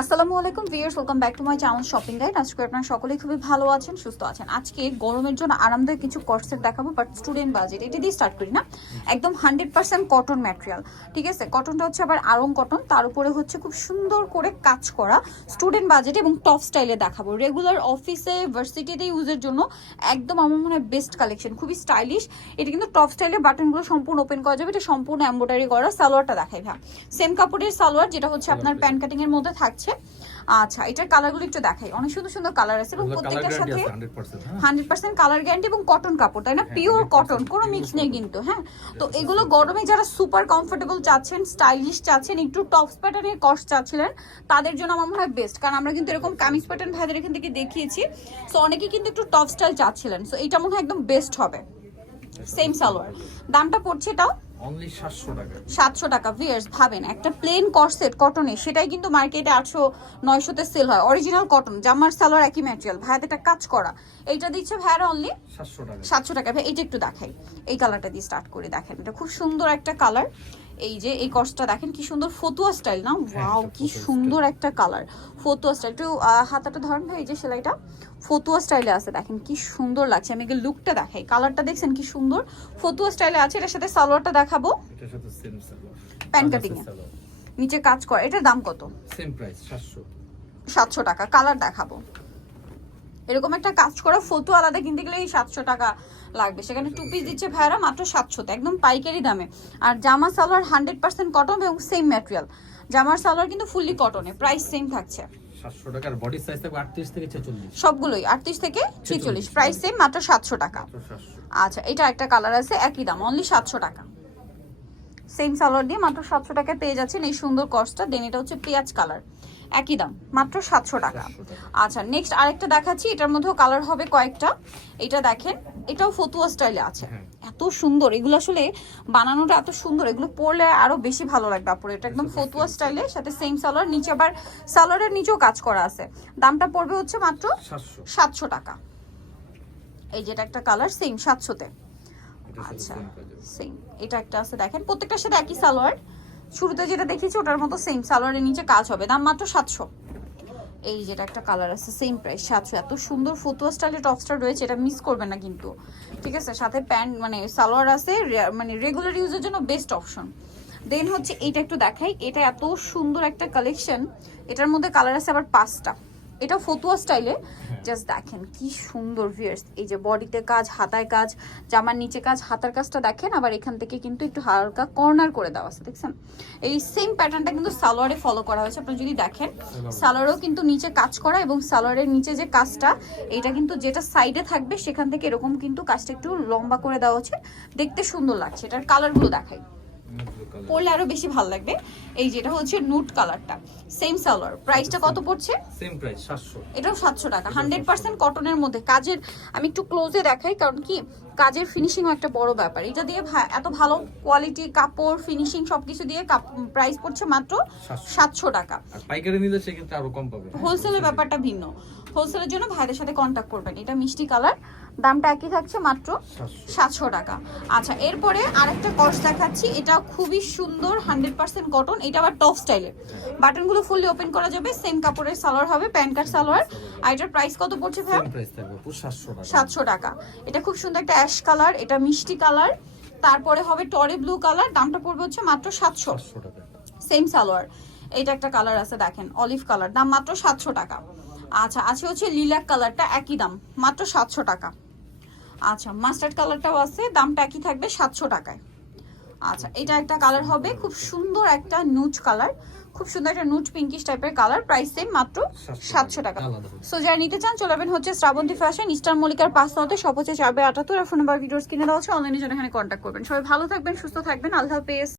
আসসালামু আলাইকুম viewers welcome back to my channel shopping guide. আজকে আপনারা সকলেই খুবই ভালো আছেন সুস্থ আছেন। আজকে গরমের জন্য আরামদায়ক কিছু কটসেট দেখাবো বাট স্টুডেন্ট বাজেট এটা দিয়ে স্টার্ট করি না। একদম হান্ড্রেড পার্সেন্ট কটন ম্যাটেরিয়াল ঠিক আছে? কটনটা হচ্ছে আবার আরং কটন তার উপরে হচ্ছে খুব সুন্দর করে কাজ করা স্টুডেন্ট বাজেট এবং টপ স্টাইলে দেখাবো। রেগুলার অফিসে ভার্সিটিতে ইউজের জন্য একদম আমার মনে হয় বেস্ট কালেকশন খুবই স্টাইলিশ এটা কিন্তু টপ স্টাইলে বাটনগুলো সম্পূর্ণ ওপেন করা যাবে এটা সম্পূর্ণ এম্ব্রয়ডারি করা সালোয়ারটা দেখাই ভাই সেম কাপড়ের সালোয়ার যেটা হচ্ছে আপনার প্যান্ট কাটিং এর মধ্যে থাকছে আচ্ছা এটার কালারগুলো একটু দেখাই। অনেক সুন্দর সুন্দর কালার আছে এবং প্রত্যেকটার সাথে আছে 100% হ্যাঁ। হান্ড্রেড পার্সেন্ট কালার গ্যারান্টি এবং কটন কাপড় তাই না? হ্যাঁ, পিওর কটন কোনো মিক্স নেই কিন্তু হ্যাঁ। তো এগুলো গরমে যারা সুপার কমফোর্টেবল চাচ্ছেন স্টাইলিশ চাচ্ছেন একটু টপস প্যাটার্নের কস্ট চাচ্ছিলেন তাদের জন্য আমার মনে হয় বেস্ট কারণ আমরা কিন্তু এরকম কামিজ প্যাটার্ন ভাইদের এখান থেকে দেখিয়েছি সো অনেকেই কিন্তু একটু টপ স্টাইল চাচ্ছিলেন সো এটা মনে হয় একদম বেস্ট হবে। সেম সালোয়ার। দামটা পড়ছে এটাও অনলি 700 টাকা। সাতশো টাকা ভিয়ার্স ভাবেন একটা প্লেন কর্সেট কটনে সেটাই কিন্তু মার্কেটে আটশো নয়শোতে সেল হয়। অরিজিনাল কটন জামার সালোয়ার একই ম্যাটেরিয়াল ভাইয়াদের একটা কাজ করা। এইটা দিচ্ছে ভাইয়ার অনলি 700 টাকা। সাতশো টাকা। ভাই এইটা একটু দেখাই। এই কালারটা দিয়ে স্টার্ট করে দেখেন এটা খুব সুন্দর একটা কালার এই যে এই কসটা দেখেন কি সুন্দর ফতুয়া স্টাইল না? ওয়াও কি সুন্দর একটা কালার ফতুয়া স্টাইল। একটু হাতাটা ধরেন ভাই এই যে সেলাইটা ফতুয়া স্টাইলে আছে দেখেন কি সুন্দর লাগছে। আমি একে লুকটা দেখাই কালারটা দেখছেন কি সুন্দর? ফতুয়া স্টাইলে আছে এটার সাথে সালোয়ারটা দেখাবো। এটার সাথে সেম সালোয়ার। cutting এ। নিচে কাজ করা এটার দাম কত? সেম প্রাইস 700 সাতশো টাকা কালার দেখাবো। এরকম একটা কাজ করা ফটো আলাদা কিনতে গেলে এই সাতশো টাকা লাগবে। সেখানে টু পিস দিচ্ছে ভাইরা মাত্র সাতশোতে একদম পাইকারি দামে। আর জামা সালোয়ার হান্ড্রেড পার্সেন্ট কটন এবং সেম ম্যাটেরিয়াল জামার সালোয়ার কিন্তু ফুললি কটনে প্রাইস সেম থাকছে। টাকার বডি সাইজ থেকে সবগুলোই আটত্রিশ থেকে ছেচল্লিশ প্রাইস সেম মাত্র সাতশো টাকা। আচ্ছা এটা একটা কালার আছে একই দাম অনলি সাতশো টাকা। সেম সালোয়ার দিয়ে মাত্র সাতশো টাকায় পেয়ে যাচ্ছেন এই সুন্দর কস্টটা দেন এটা হচ্ছে পেঁয়াজ কালার একই দাম মাত্র সাতশো টাকা। আচ্ছা নেক্সট আরেকটা দেখাচ্ছি এটার মধ্যেও কালার হবে কয়েকটা। এটা দেখেন এটাও ফতুয়া স্টাইলে আছে। হ্যাঁ। এত সুন্দর এগুলো আসলে বানানোটা এত সুন্দর এগুলো পরলে আরও বেশি ভালো লাগবে আপুর। এটা একদম ফতুয়া স্টাইলে সাথে সেম সালোয়ার নিচে আবার সালোয়ারের নিচেও কাজ করা আছে। দামটা পড়বে হচ্ছে মাত্র সাতশো। টাকা। এই যেটা একটা কালার সেম সাতশোতে। আচ্ছা সেম এটা একটা আছে দেখেন প্রত্যেকটার সাথে একই সালোয়ার। শুরুতে যেটা দেখিয়েছি, ওটার মতো সেম সালোয়ারের নিচে কাজ হবে। দাম মাত্র সাতশো। এই যেটা একটা কালার আছে সেম প্রাইস সাতশো। এত সুন্দর ফতুয়া স্টাইলের টপস্টার রয়েছে, এটা মিস করবে না কিন্তু। ঠিক আছে? সাথে প্যান্ট মানে সালোয়ার আছে মানে রেগুলার ইউজের জন্য বেস্ট অপশন দেন হচ্ছে এটা একটু দেখাই। এটা এত সুন্দর একটা কালেকশন এটার মধ্যে কালার আছে আবার পাঁচটা। এটা ফতুয়া স্টাইলে। জাস্ট দেখেন কি সুন্দর ভিয়ার্স এই যে বডিতে কাজ হাতায় কাজ জামার নিচে কাজ হাতার কাজটা দেখেন আবার এখান থেকে কিন্তু একটু হালকা কর্নার করে দেওয়া আছে দেখছেন? এই সেম প্যাটার্নটা কিন্তু সালোয়ারে ফলো করা হয়েছে আপনি যদি দেখেন সালোয়ারও কিন্তু নিচে কাজ করা এবং সালোয়ারের নিচে যে কাজটা এটা কিন্তু যেটা সাইডে থাকবে সেখান থেকে এরকম কিন্তু কাজটা একটু লম্বা করে দেওয়া হচ্ছে। দেখতে সুন্দর লাগছে এটার কালারগুলো দেখাই। কালার পরলে আরও বেশি ভালো লাগবে। এই যেটা হচ্ছে নুট কালারটা সেম সালোয়ার প্রাইসটা কত পড়ছে? সেম প্রাইস 700 এটাও সাতশো টাকা হান্ড্রেড পার্সেন্ট কটনের মধ্যে। কাজের আমি একটু ক্লোজে দেখাই কারণ কি কাজের ফিনিশিংও একটা বড় ব্যাপার। এটা দিয়ে এত ভালো কোয়ালিটি কাপড় ফিনিশিং সবকিছু দিয়ে প্রাইস পড়ছে মাত্র 700 সাতশো টাকা। আর পাইকারি নিলে সেক্ষেত্রে আরও কম পাবে। হোলসেলের ব্যাপারটা ভিন্ন। হোলসেলের জন্য ভাইদের সাথে কন্ট্যাক্ট করবেন। এটা মিষ্টি কালার দামটা একই থাকছে মাত্র সাতশো। টাকা। আচ্ছা এরপরে আরেকটা কস দেখাচ্ছি। এটা খুবই সুন্দর হান্ড্রেড পার্সেন্ট কটন এটা আবার টপ স্টাইলের বাটনগুলো ফুললি ওপেন করা যাবে। সেম কাপড়ের সালোয়ার হবে প্যান্ট কার্ড সালোয়ার। আর এটার প্রাইস কত পড়ছে ভাই সেম প্রাইস থাকবে পুরো 700 টাকা। সাতশো টাকা। এটা খুব সুন্দর একটা অ্যাশ কালার এটা মিষ্টি কালার তারপরে হবে টরে ব্লু কালার দামটা পড়বে হচ্ছে মাত্র সাতশো। সেম সালোয়ার। এটা একটা কালার আছে দেখেন অলিভ কালার দাম মাত্র সাতশো টাকা। আচ্ছা আছে হচ্ছে লিলাক কালারটা একই দাম মাত্র সাতশো টাকা। আচ্ছা মাস্টার্ড কালারটাও আছে দামটা একই থাকবে সাতশো টাকায়। আচ্ছা এটা একটা কালার হবে খুব সুন্দর একটা নুচ কালার খুব সুন্দর একটা নুট পিঙ্কিশ টাইপের কালার প্রাইস সেম মাত্র সাতশো টাকা। সো যারা নিতে চান চলে যাবেন হচ্ছে শ্রাবন্তী ফ্যাশন ইস্টার মল্লিকার পাঁচ নতে সব হচ্ছে চারবে আটাত্তর আর ফোন নাম্বার ভিডিওস কিনে দেওয়া হচ্ছে অনলাইনে জন্য এখানে কন্ট্যাক্ট করবেন। সবাই ভালো থাকবেন সুস্থ থাকবেন আল্লাহ হাফেজ।